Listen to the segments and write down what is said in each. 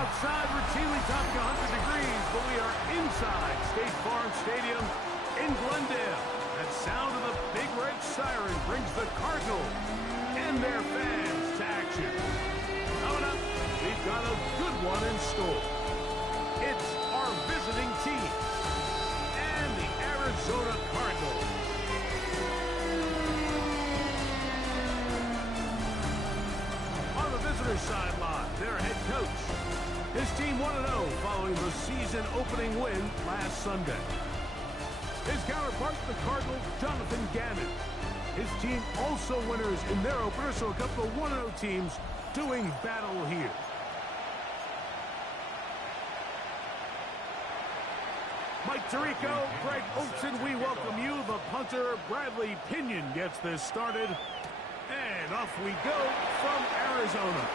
outside, routinely topping 100 degrees, but we are inside State Farm Stadium in Glendale. That sound of the big red siren brings the Cardinals and their fans to action. Coming up, we've got a good one in store. It's our visiting team and the Arizona Cardinals. On the visitor sideline, their head coach. His team 1-0 following the season-opening win last Sunday. His counterpart, the Cardinals, Jonathan Gannon. His team also winners in their opener, so a couple of 1-0 teams doing battle here. Mike Tirico, Greg Olson, we welcome you. The punter, Bradley Pinion, gets this started. And off we go from Arizona.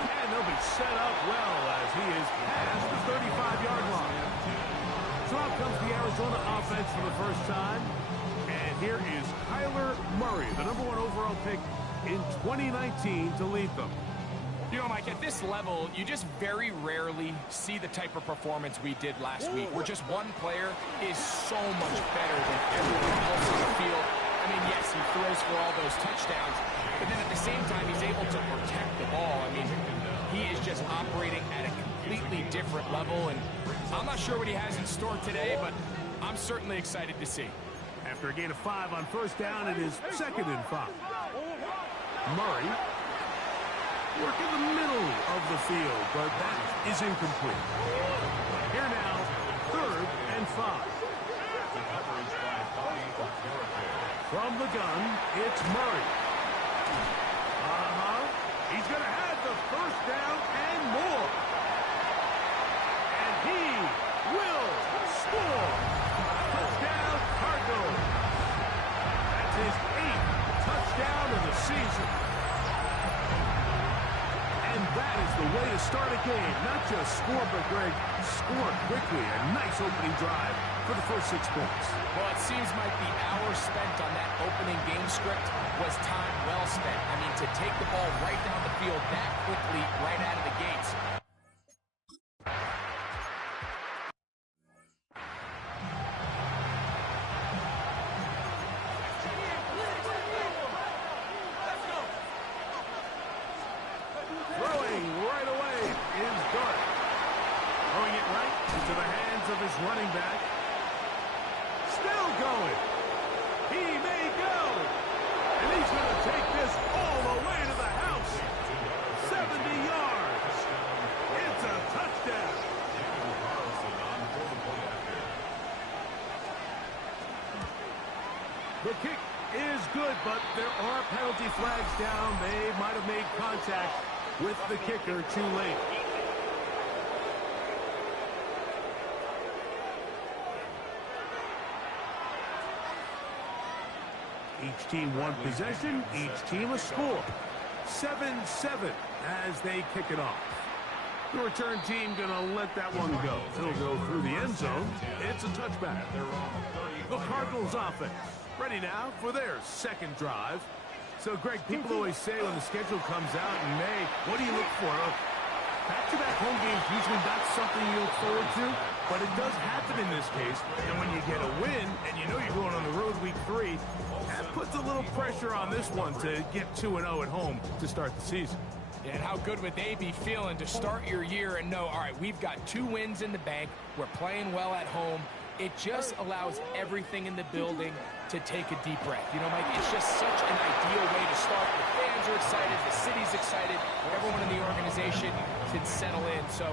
And they'll be set up well as he is past the 35-yard line. So out comes the Arizona offense for the first time. And here is Kyler Murray, the #1 overall pick in 2019 to lead them. You know, Mike, at this level, you just very rarely see the type of performance we did last week, where just one player is so much better than everyone else on the field. I mean, yes, he throws for all those touchdowns, but then at the same time, he's able to protect the ball. I mean, he is just operating at a completely different level, and I'm not sure what he has in store today, but I'm certainly excited to see. After a gain of 5 on first down, it is 2nd and 5. Murray work in the middle of the field, but that is incomplete. Here now, 3rd and 5. From the gun, it's Murray. He's going to have the first down and more. And he will score. Touchdown, Cardinals. That's his 8th touchdown of the season. And that is the way to start a game. Not just score, but, Greg, score quickly. A nice opening drive for the first 6 points. Well, it seems like the hour spent on that opening game script was time well spent. I mean, to take the ball right down the field that quickly right out of the gates. Throwing right away is Dart. Throwing it right into the hands of his running back. Still going. He may go. And he's going to take this all the way to the house. 70 yards. It's a touchdown. The kick is good, but there are penalty flags down. They might have made contact with the kicker too late. Each team one possession, each team a score. 7-7 as they kick it off. The return team gonna let that one go. It'll go through the end zone. It's a touchback. The Cardinals offense ready now for their 2nd drive. So, Greg, people always say when the schedule comes out in May, what do you look for? Back-to-back home games usually not something you look forward to, but it does happen in this case. And when you get a win, and you know you're going on the road week 3, that puts a little pressure on this one to get 2-0 at home to start the season. And how good would they be feeling to start your year and know, all right, we've got 2 wins in the bank, we're playing well at home. It just allows everything in the building to take a deep breath. You know, Mike, it's just such an ideal way to start. The fans are excited, the city's excited, everyone in the organization can settle in. So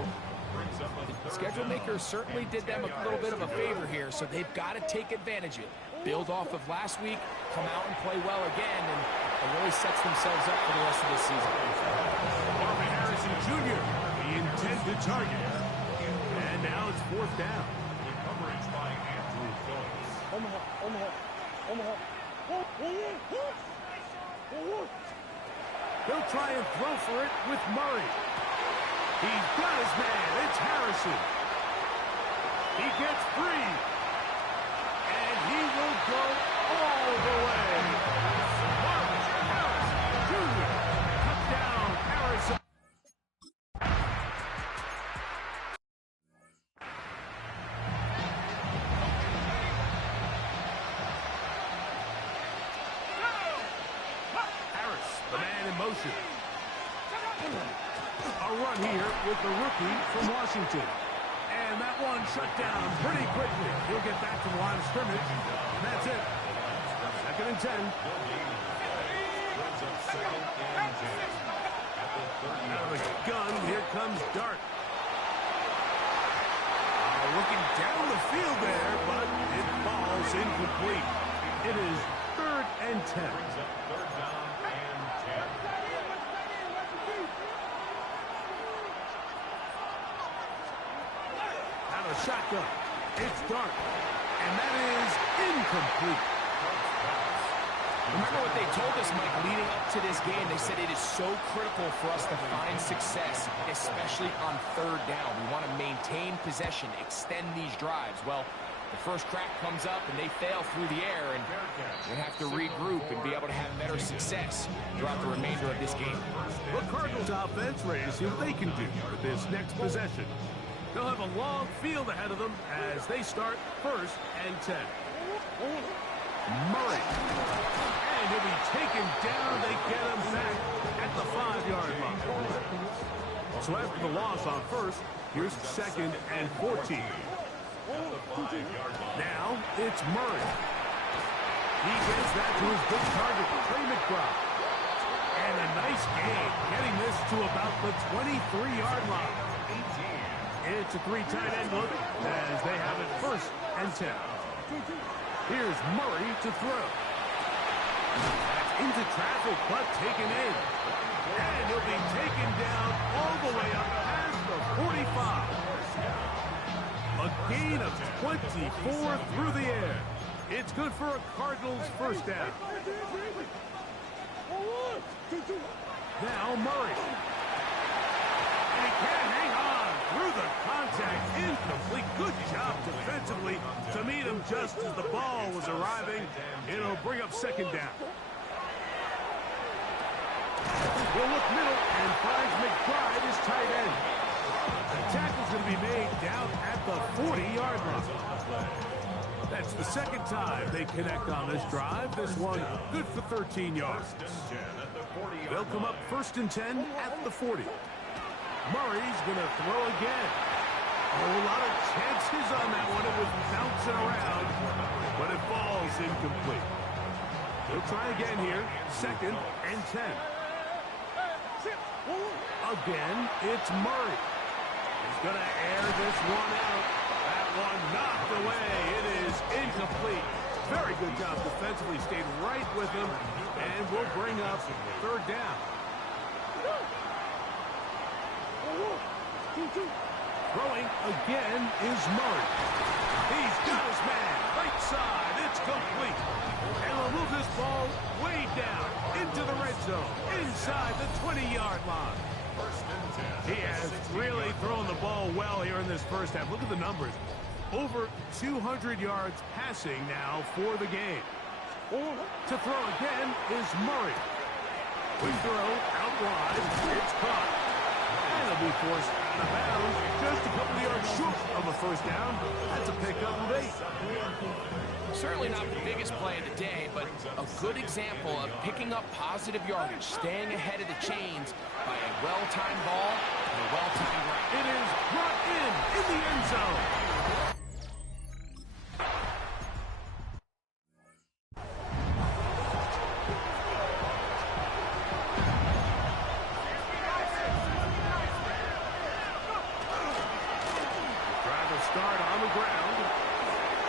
the schedule makers certainly did them a little bit of a favor here, so they've got to take advantage of it. Build off of last week, come out and play well again, and it really sets themselves up for the rest of this season. Marvin Harrison Jr., the intended target. And now it's 4th down. He'll try and throw for it with Murray. He's got his man. It's Harrison. He gets free. And he will go all the way. Marvin Harrison Jr. Touchdown, Arizona. motion. A run here with the rookie from Washington. And that one shut down pretty quickly. He'll get back to the line of scrimmage. And that's it. 2nd and 10. Out of the gun, here comes Dart. Looking down the field there, but it falls incomplete. It is 3rd and 10. Out of shotgun. It's Dart. And that is incomplete. Remember what they told us, Mike, leading up to this game. They said it is so critical for us to find success, especially on 3rd down. We want to maintain possession, extend these drives. Well, the first crack comes up, and they fail through the air, and we're going to have to regroup and be able to have better success throughout the remainder of this game. The Cardinals offense ready to see what they can do with this next possession. They'll have a long field ahead of them as they start 1st and 10. Murray. And he'll be taken down. They get him back at the 5-yard line. So after the loss on 1st, here's 2nd and 14. Now it's Murray. He gets that to his big target, Trey McBride. And a nice gain, getting this to about the 23-yard line. It's a 3 tight end look as they have it 1st and 10. Here's Murray to throw. That's into traffic, but taken in. And he'll be taken down all the way up past the 45. A gain of 24 through the air. It's good for a Cardinals 1st down. Now Murray. And he can't hang on through the contact. Incomplete. Good job defensively to meet him just as the ball was arriving. It'll bring up 2nd down. He'll look middle and finds McBride as tight end. The tackle's going to be made down at the 40-yard line. That's the 2nd time they connect on this drive. This one good for 13 yards. They'll come up 1st and 10 at the 40. Murray's going to throw again. A lot of chances on that one. It was bouncing around, but it falls incomplete. He'll try again here. 2nd and 10. Again, it's Murray. He's going to air this one out. That one knocked away. It is incomplete. Very good job defensively. Stayed right with him, and will bring up 3rd down. Throwing again is Murray. He's got his man. Right side. It's complete. And they'll move this ball way down into the red zone. Inside the 20-yard line. He has really thrown the ball well here in this 1st half. Look at the numbers. Over 200 yards passing now for the game. To throw again is Murray. Quick throw out wide. It's caught. And it'll be forced out of bounds. Just a couple of yards short of a 1st down. That's a pickup of 8. Certainly not the biggest play of the day, but a good example of picking up positive yardage, staying ahead of the chains by a well-timed ball and a well-timed route. It is brought in the end zone. Start on the ground.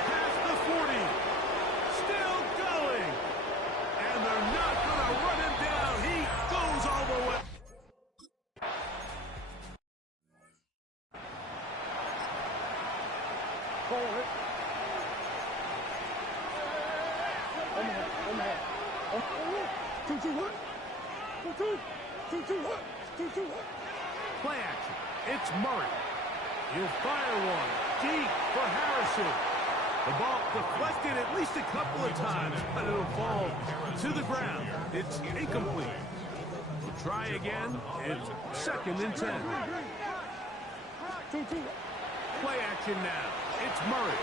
Past the 40. Still going. And they're not going to run him down. He goes all the way. Forward. Play action. It's Murray. He'll fire one deep for Harrison. The ball deflected at least a couple of times, but it'll fall to the ground. It's incomplete. We'll try again. It's 2nd and 10. Play action now. It's Murray.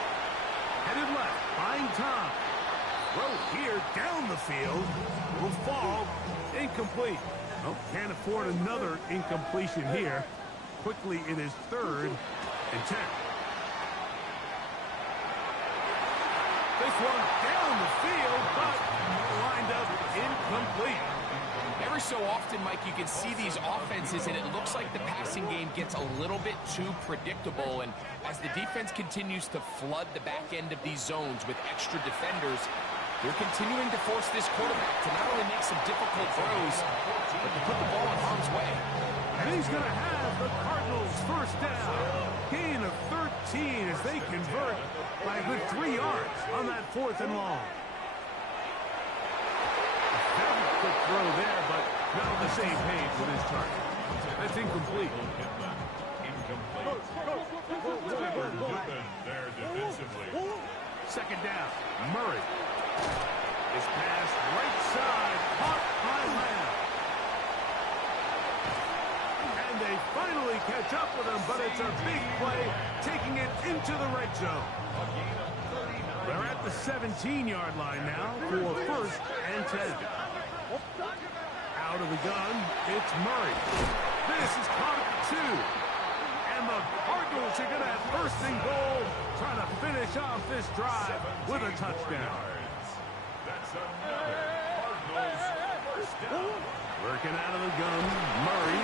Headed left, buying time. Throw here down the field. Will fall. Incomplete. Oh, can't afford another incompletion here. Quickly, it is 3rd and 10. This one down the field, but lined up incomplete. Every so often, Mike, you can see these offenses, and it looks like the passing game gets a little bit too predictable. And as the defense continues to flood the back end of these zones with extra defenders, they're continuing to force this quarterback to not only make some difficult throws, but to put the ball in harm's way. And he's going to have the Cardinals first down. Gain of 13 as they convert by a good 3 yards on that 4th and long. Very quick throw there, but not on the same page with his target. That's incomplete. There defensively. 2nd down. Murray. His pass right side, caught by Lamb. And they finally catch up with him, but it's a big play, taking it into the red zone. They're at the 17-yard line now for 1st and 10. Out of the gun, it's Murray. This is caught at the 2. And the Cardinals are going to have 1st and goal, trying to finish off this drive with a touchdown. That's another Cardinals first down. Working out of the gun, Murray.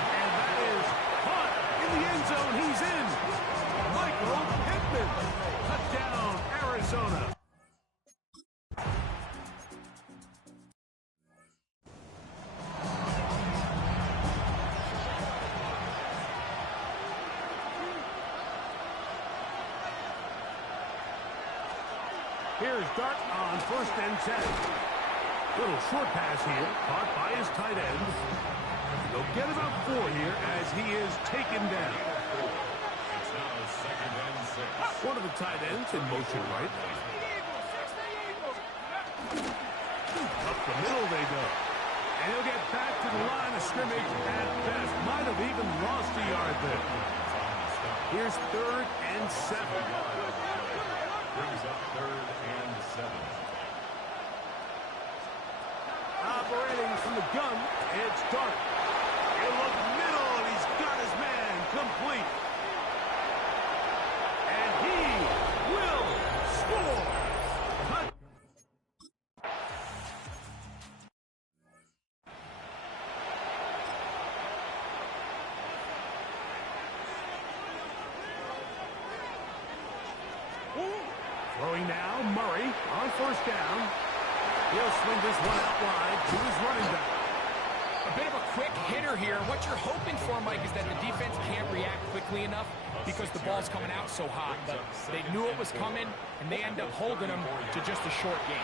And that is caught in the end zone. He's in. Michael Pittman. Touchdown, Arizona. Here's Dart on 1st and 10. Little short pass here, caught by his tight end. They'll get about 4 here as he is taken down. It's now 2nd and 6. One of the tight ends in motion right. Up the middle they go. And he'll get back to the line of scrimmage at best. Might have even lost a yard there. Here's 3rd and 7. Brings up 3rd and 7. Operating from the gun, it's Dart. He'll look middle, and he's got his man complete. And he will score. Throwing now, Murray on 1st down. He'll swing this one out wide to his running back. A bit of a quick hitter here. What you're hoping for, Mike, is that the defense can't react quickly enough because the ball's coming out so hot. But they knew it was coming, and they end up holding them to just a short game.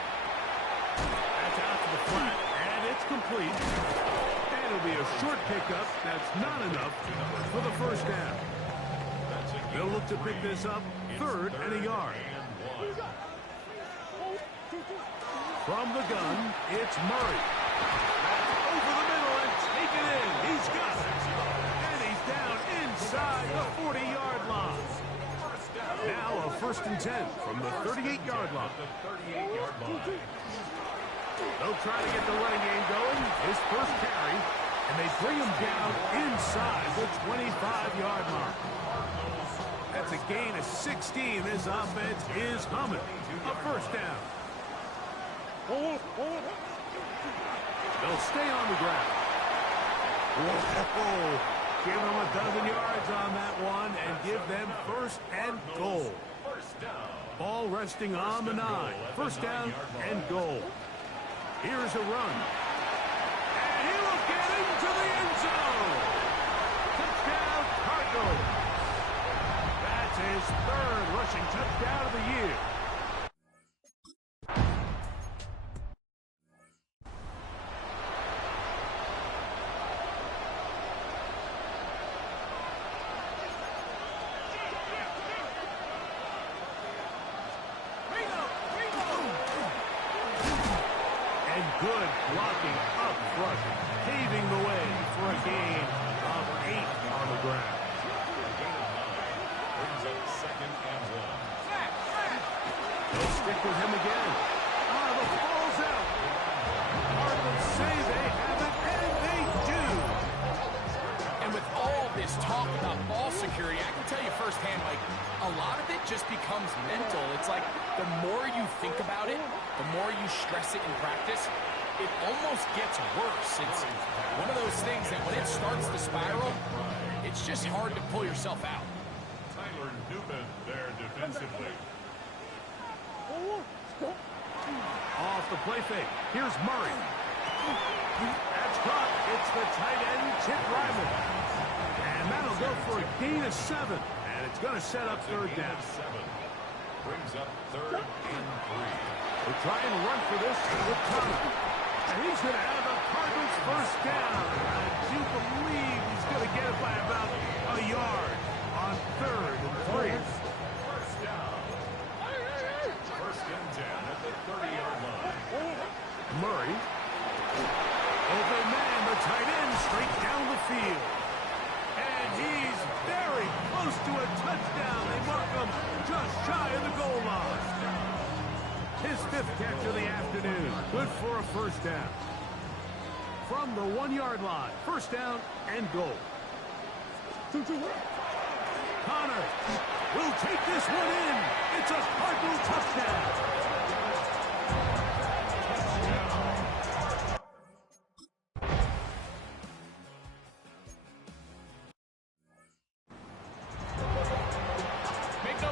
That's out to the flat, and it's complete. And it'll be a short pickup. That's not enough for the 1st down. They'll look to pick this up 3rd and a yard. From the gun, it's Murray. Over the middle and taken in. He's got it. And he's down inside the 40-yard line. Now a 1st and 10 from the 38-yard line. They'll try to get the running game going. His 1st carry. And they bring him down inside the 25-yard mark. That's a gain of 16. This offense is humming. A 1st down. They'll stay on the ground. Whoa. Give them a dozen yards on that one and give them 1st and goal. Ball resting on the 9. 1st down and goal. Here's a run. And he will get into the end zone. Touchdown, Cardinals. That's his 3rd rushing touchdown of the year. Good blocking up front, paving the way for a gain of 8 on the ground. Brings up 2nd and 1. They'll stick with him again. talk about ball security, I can tell you firsthand, like, a lot of it just becomes mental. It's like the more you think about it, the more you stress it in practice, it almost gets worse. It's one of those things that when it starts to spiral, it's just hard to pull yourself out. Tyler Newman there defensively. Off the play fake. Here's Murray. That's caught. It's the tight end, Chip Ryman. And that'll go for a gain of 7. And it's going to set up third down. Brings up 3rd and 3. We're trying to run for this with Connor. And he's going to have a Cardinals first down. I do believe he's going to get it by about a yard on 3rd and 3. First down. 1st and 10 at the 30-yard line. Murray. Open man, the tight end, straight down the field. And he's very close to a touchdown. They mark him just shy of the goal line. His 5th catch of the afternoon. Good for a first down. From the 1-yard line, first down and goal. Connor will take this one in. It's a Cardinal touchdown.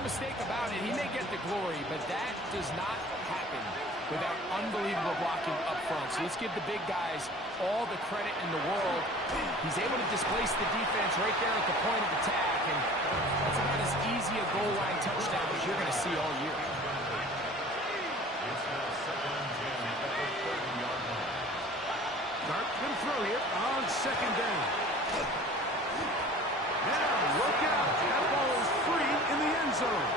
Mistake about it, he may get the glory, but that does not happen without unbelievable blocking up front. So let's give the big guys all the credit in the world. He's able to displace the defense right there at the point of attack, and that's about as easy a goal line touchdown as you're going to see all year. It's now 2nd and 10 at the 30-yard line. Dart can throw here on 2nd down. Now, look out. That ball is free in the end zone.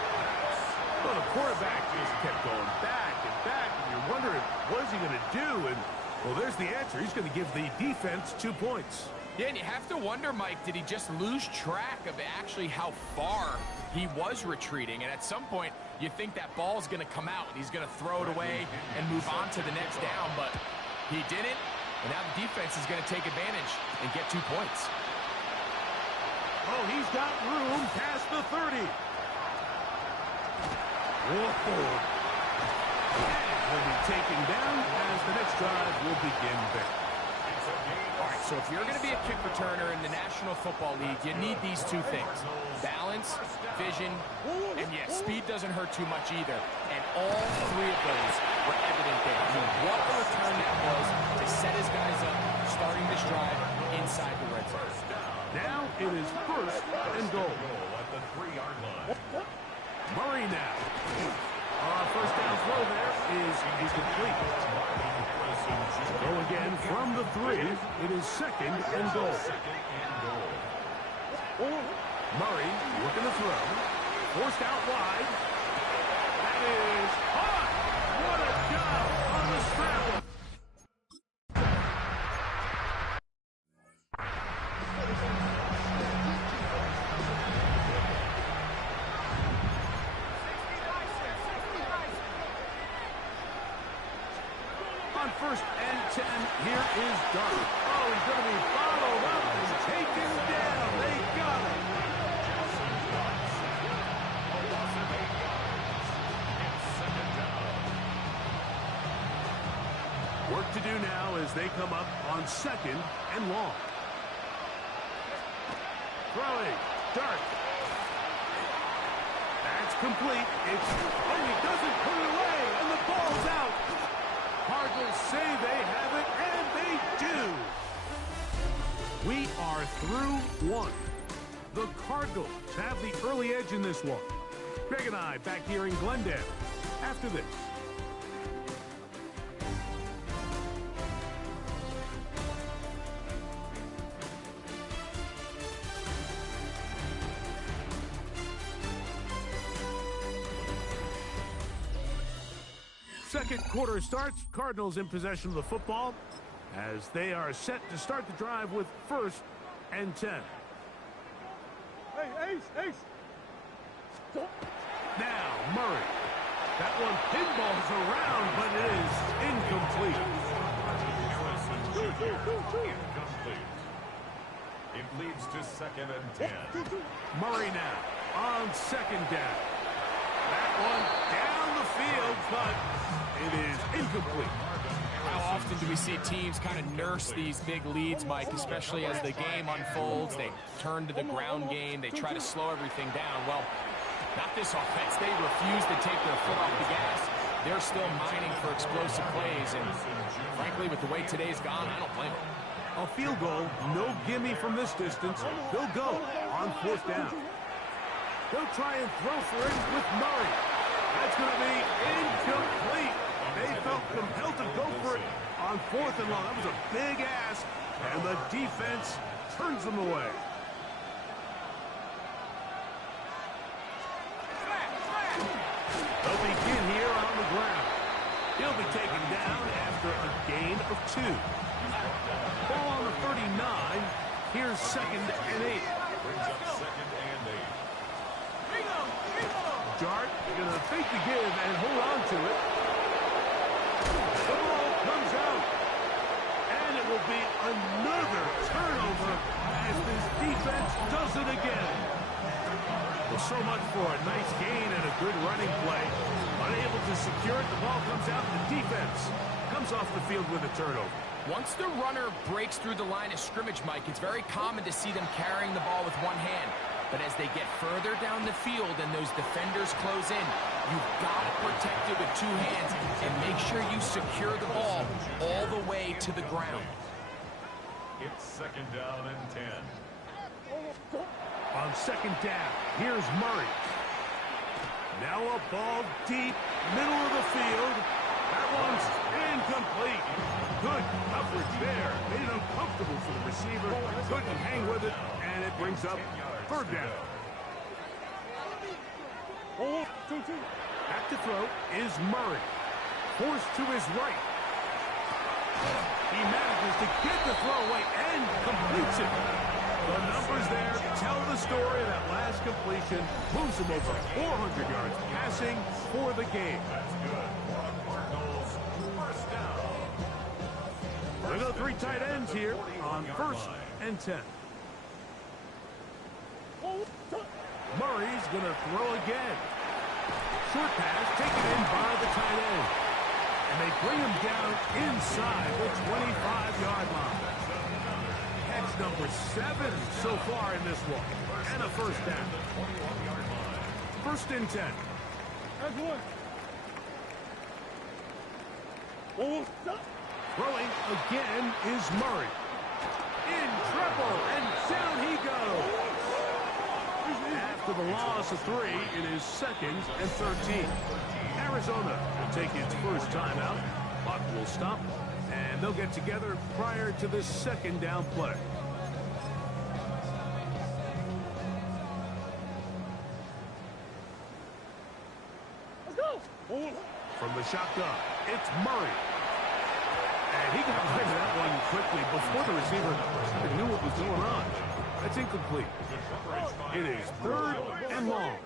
Well, the quarterback just kept going back and back, and you're wondering, what is he going to do? And, well, there's the answer. He's going to give the defense 2 points. Yeah, and you have to wonder, Mike, did he just lose track of actually how far he was retreating? And at some point, you think that ball's going to come out, and he's going to throw it away and move on to the next down, but he didn't, and now the defense is going to take advantage and get 2 points. Oh, he's got room past the 30. Whoa. And he'll be taken down as the next drive will begin there. All right, so if you're going to be a kick returner in the National Football League, you need these 2 things. Balance, vision, and yes, speed doesn't hurt too much either. And all 3 of those were evident there. I mean, what a return that was to set his guys up, starting this drive inside the red zone. Now it is 1st and goal. At the 3-yard line. Murray now. First down throw there is incomplete. Go again from the 3. It is 2nd and goal. Murray looking to throw. Forced out wide. That is hot. What a job on the scramble. On 1st and 10, here is Dart. Oh, he's going to be followed up and taken down. They got him. Work to do now as they come up on 2nd and long. Throwing. Dart. That's complete. It's, oh, he doesn't put it away, and the ball's out. Cardinals say they have it, and they do. We are through 1. The Cardinals have the early edge in this one. Greg and I back here in Glendale after this. Second quarter starts. Cardinals in possession of the football as they are set to start the drive with 1st and 10. Hey, Ace! Now, Murray. That one pinballs around, but it is incomplete. Incomplete. It leads to 2nd and 10. Murray now on 2nd down. That one down the field, but it is incomplete. How often do we see teams kind of nurse these big leads, Mike, especially as the game unfolds? They turn to the ground game. They try to slow everything down. Well, not this offense. They refuse to take their foot off the gas. They're still mining for explosive plays, and frankly, with the way today's gone, I don't blame them. A field goal, no gimme from this distance. They'll go on 4th down. They'll try and throw for it with Murray. That's going to be incomplete. They felt compelled to go for it on 4th and long. That was a big ask, and the defense turns them away. They'll begin here on the ground. He'll be taken down after a gain of 2. Ball on the 39. Here's 2nd and 8. Brings up 2nd and 8. Dart going to fake the give and hold on to it. The ball comes out. And it will be another turnover as this defense does it again. Well, so much for a nice gain and a good running play. Unable to secure it, the ball comes out. The defense comes off the field with a turnover. Once the runner breaks through the line of scrimmage, Mike, it's very common to see them carrying the ball with one hand. But as they get further down the field and those defenders close in, you've got to protect it with 2 hands and make sure you secure the ball all the way to the ground. It's 2nd down and 10. On 2nd down, here's Murray. Now a ball deep, middle of the field. That one's incomplete. Good coverage there. Made it uncomfortable for the receiver. Couldn't hang with it, and it brings up 3rd down. Back to throw is Murray. Forced to his right. He manages to get the throw away and completes it. The numbers there tell the story. That last completion moves him over 400 yards passing for the game. That's good. Cardinals, 1st down. There go 3 tight ends here on 1st and 10. Murray's going to throw again. Short pass taken in by the tight end. And they bring him down inside the 25-yard line. Catch number 7 so far in this one. And a 1st down. 1st and 10. Throwing again is Murray. In trouble, and down he goes. After the loss of 3, it is 2nd and 13. Arizona will take its first time out. Clock will stop, and they'll get together prior to the 2nd down play. From the shotgun, it's Murray. And he got rid of that one quickly before the receiver knew what was going on. That's incomplete. It is 3rd and long.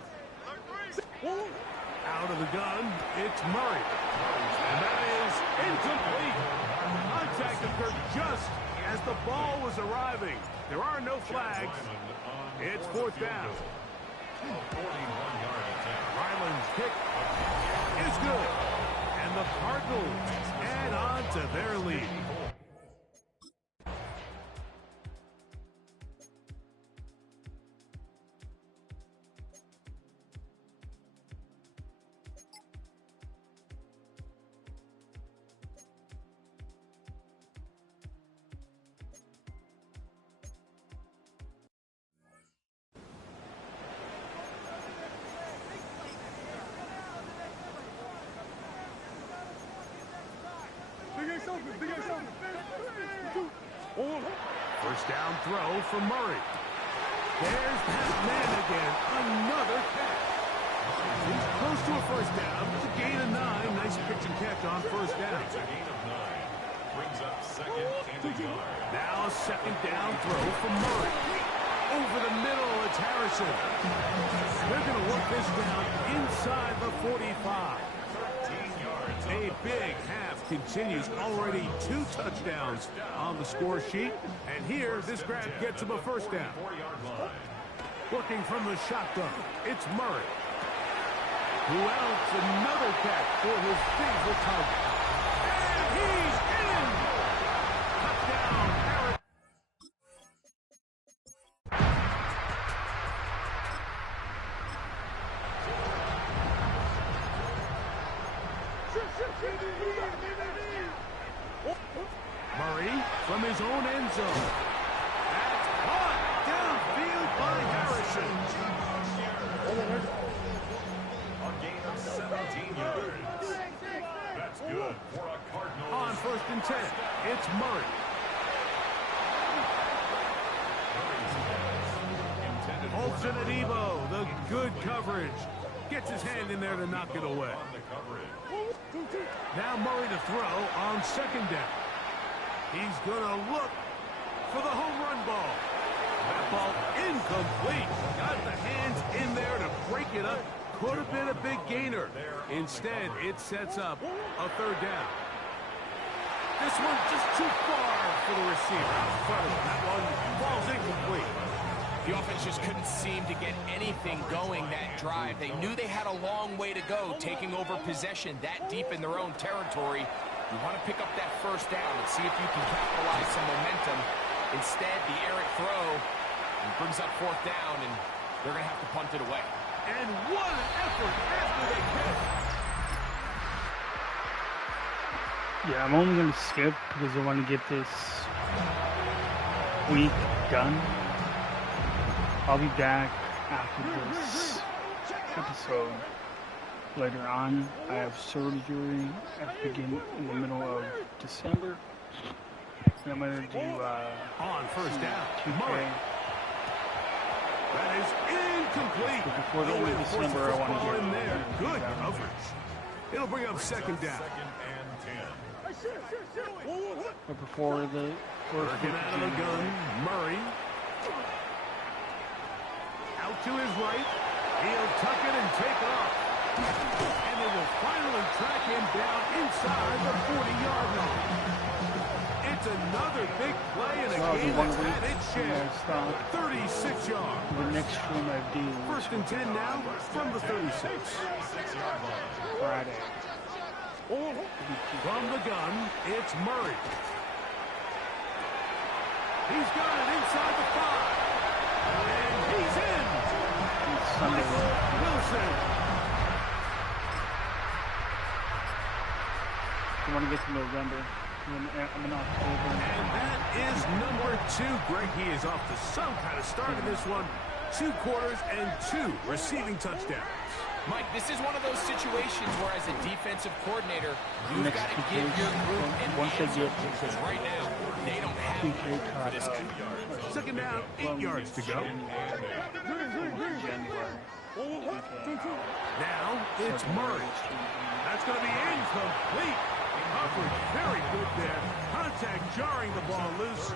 Out of the gun, it's Murray. And that is incomplete. Contact occurred just as the ball was arriving. There are no flags. It's 4th down. 41-yard attempt. Ryland's kick is good. And the Cardinals add on to their lead. First down throw for Murray. There's that man again. Another catch. He's close to a 1st down. It's a gain of 9. Nice pitch and catch on 1st down. It's a gain of 9. Brings up 2nd and a yard. Now a 2nd down throw for Murray. Over the middle, it's Harrison. They're going to work this down inside the 45. 13 yards. A big half continues. Already 2 touchdowns on the score sheet. And here, this grab gets him a first down. Working from the shotgun, it's Murray. Who else? Another catch for his favorite target. And he's in! Touchdown, Harris. Murray from his own end zone. That's caught downfield by Harrison. A gain of 17 yards. That's good for a Cardinals. On 1st and 10, it's Murray. Olsen and Evo, the good coverage. Gets his hand in there to knock it away. Now Murray to throw on 2nd down. He's going to look for the home run ball. That ball incomplete. Got the hands in there to break it up. Could have been a big gainer. Instead, it sets up a 3rd down. This one just too far for the receiver. Out front of him. That one falls incomplete. The offense just couldn't seem to get anything going that drive. They knew they had a long way to go, taking over possession that deep in their own territory. You want to pick up that 1st down and see if you can capitalize some momentum. Instead, the errant throw brings up 4th down, and they're going to have to punt it away. And what an effort after they catch. Yeah, I'm only going to skip because I want to get this week done. I'll be back after this episode later on. I have surgery in the middle of December. And I'm going to do on 1st down, 2K. That is incomplete. But before the end of December, I want to get in there. Good coverage. It'll bring up 2nd down. But before the first Working out of the gun, Murray. Out to his right. He'll tuck it and take off. And they will finally track him down inside the 40-yard line. It's another big play in a game that's had its share. 36 yards. The next stream I do. 1st and 10 now from the 36. Friday. From the gun, it's Murray. He's got it inside the 5. And he's in. Sunday. Wilson. I want to get to November. I'm in October. And that is number 2. Greg, he is off to some kind of start in this one. 2 quarters and 2 receiving touchdowns. Mike, this is one of those situations where as a defensive coordinator, you've got to give your group an answer, because right now, they don't have it for this guy. 2nd down, 8 yards to go. Now, it's Murray. That's going to be incomplete. Coverage very good there. Contact jarring the ball loose.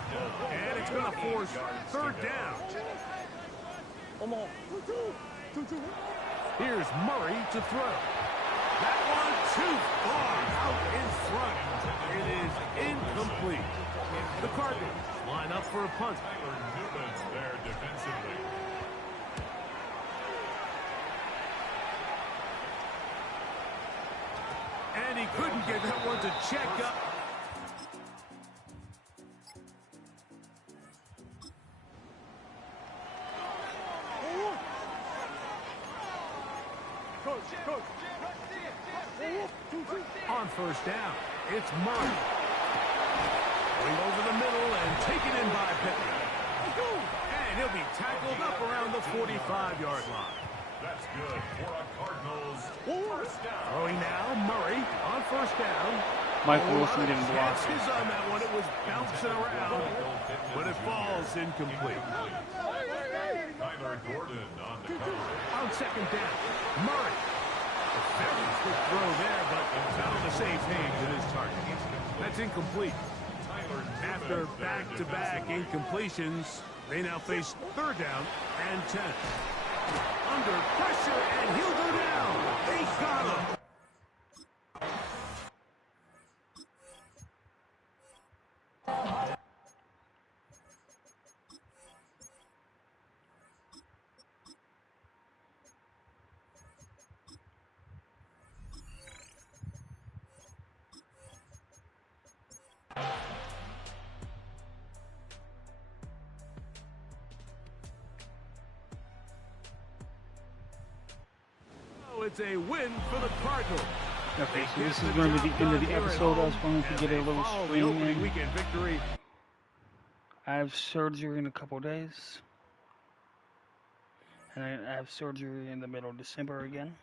And it's going to force 3rd down. Here's Murray to throw. That one too far out in front. It is incomplete. The Cardinals line up for a punt. There defensively. And he couldn't get that one to check up. On 1st down, it's Murray. Going over the middle and taken in by Pittman. And he'll be tackled up around the 45-yard line. That's good for a Cardinals 1st down. Throwing now, Murray on 1st down. Mike Wilson didn't block it. Chances on that one. It was bouncing around, but it falls incomplete. Tyler Gordon on the cover. On 2nd down, Murray. A very quick throw there, but not on the same page with his target. That's incomplete. After back-to-back incompletions, they now face 3rd down and 10. Under pressure, and he'll go down. They got him. It's a win for the Cardinals. Okay, so this is going to be the end of the episode. I was going to get a little stream in. Weekend victory. I have surgery in a couple days. And I have surgery in the middle of December again.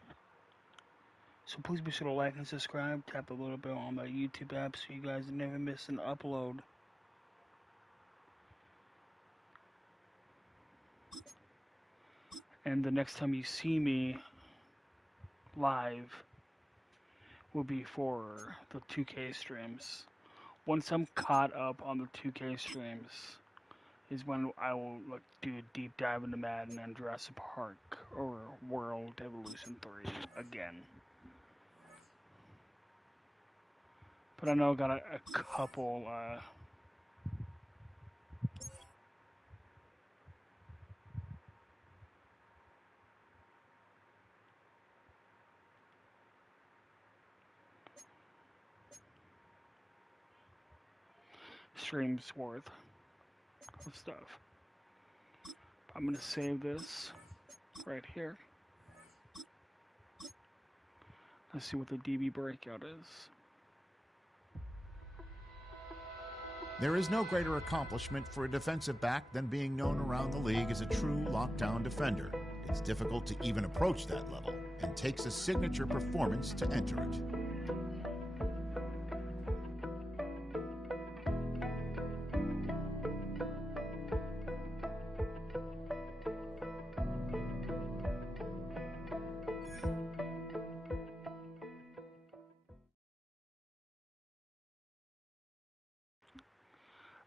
So please be sure to like and subscribe. Tap the little bell on my YouTube app so you guys never miss an upload. And the next time you see me live will be for the 2K streams. Once I'm caught up on the 2K streams is when I will do a deep dive into Madden and Jurassic Park or World Evolution 3 again. But I know I got a couple streams worth of stuff. I'm gonna save this right here. Let's see what the DB breakout is. There is no greater accomplishment for a defensive back than being known around the league as a true lockdown defender. It's difficult to even approach that level and takes a signature performance to enter it.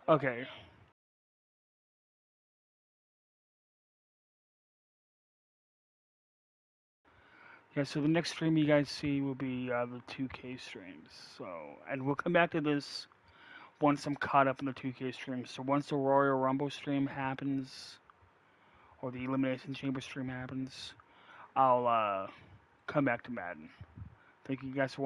Okay. Yeah, so the next stream you guys see will be the 2K streams. So, and we'll come back to this once I'm caught up in the 2K streams. So once the Royal Rumble stream happens, or the Elimination Chamber stream happens, I'll come back to Madden. Thank you guys for watching.